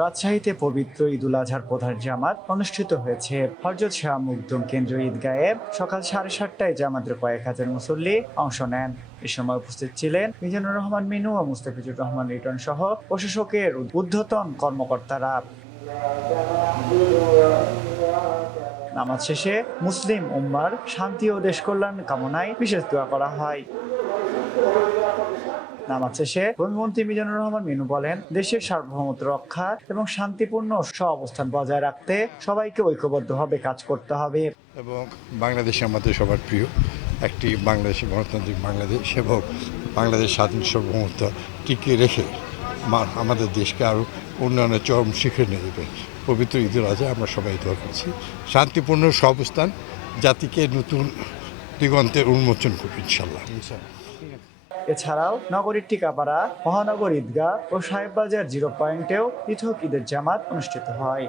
রাজশাহীতে পবিত্র ঈদুল আজহার প্রধান জামাত অনুষ্ঠিত হয়েছে। হযরত শাহ মখদুম কেন্দ্রীয় ঈদগাহে সকাল 7:30টায় জামাতের কয়েক হাজার মুসল্লি অংশ নেন। এ সময় উপস্থিত ছিলেন মিজানুর রহমান মিনু ও মুস্তাফিজুর রহমান লিটন সহ প্রশাসকের ঊর্ধ্বতন কর্মকর্তারা। নামাজ শেষে মুসলিম উম্মার শান্তি ও দেশ কল্যাণ কামনায় বিশেষ দোয়া করা হয়। নামাজ শেষে প্রধানমন্ত্রী মিজানুর রহমান মিনু বলেন, দেশের সার্বভৌমত্ব রক্ষা এবং শান্তিপূর্ণ সহাবস্থান বজায় রাখতে সবাইকে ঐক্যবদ্ধভাবে কাজ করতে হবে। এবং বাংলাদেশ আমাদের সবার প্রিয় একটি বাংলাদেশি গণতান্ত্রিক বাংলাদেশ এবং বাংলাদেশ স্বাধীন সার্বভৌমত্ব টিকিয়ে রেখে আমাদের দেশকে আরও উন্নয়নের চরম শিখরে নিয়ে যাবে। পবিত্র ঈদুল আজহা আমরা সবাই দোয়া করছি শান্তিপূর্ণ সহাবস্থান জাতিকে নতুন দিগন্তের উন্মোচন করবে ইনশাল্লাহ। এছাড়াও নগরীর টিকাপাড়া, মহানগর ঈদগাহ ও সাহেববাজার জিরো পয়েন্টেও পৃথক ঈদের জামাত অনুষ্ঠিত হয়।